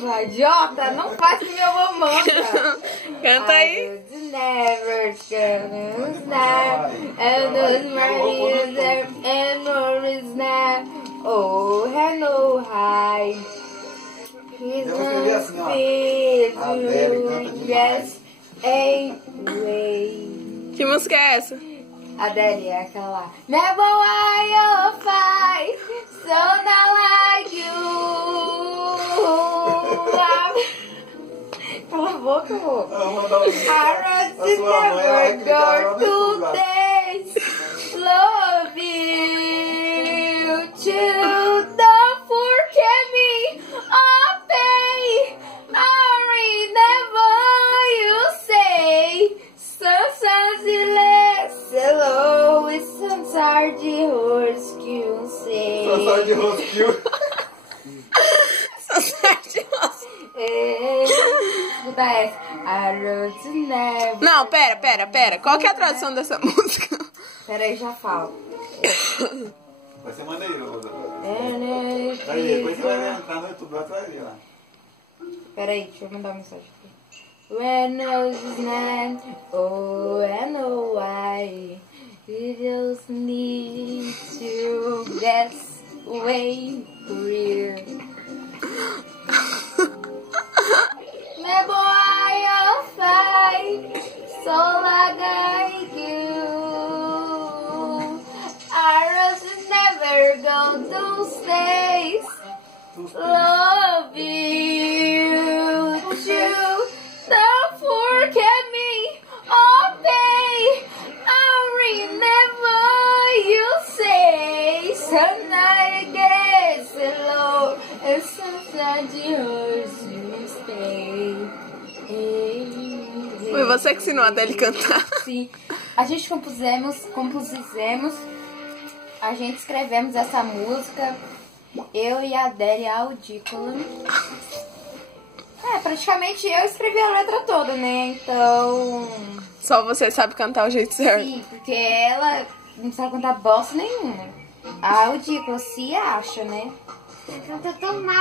raiva, idiota, não faz que meu avô manda. Canta aí. Never gonna snap, and those Marias and Norris snap. Oh, hello, hi. He's gonna be yes, anyway. Que música é essa? Adele, é aquela lá. Never I fight, so not like you. Cala a boca, amor. I wrote never go to days. Love you too. Don't forget me. I'll pay. I never you say. Sometimes you less hello. It's sometimes de rosquinho sei. Só de rosquinho. Escuta essa. I wrote never. Não, pera. Qual que é a tradução dessa música? Pera aí, já falo. Você manda aí, Aí, depois você vai entrar no YouTube, você vai ver lá. pera aí, deixa eu mandar uma mensagem aqui. When I was nine, oh, I know why. You just need to get away real. Never I'll fight, so like you. I just never go those days. Love you too. Don't forget me. I'll pay. I'll remember you say. Some night it gets low, and sometimes yours you stay. Foi você que ensinou a Adele cantar. Sim, a gente compusemos, a gente escrevemos essa música, eu e a Adele Audícola. Praticamente eu escrevi a letra toda, né? Então. Só você sabe cantar o jeito certo. Sim, porque ela não sabe cantar bosta nenhuma. A Audícola se acha, né? Canta tão mal.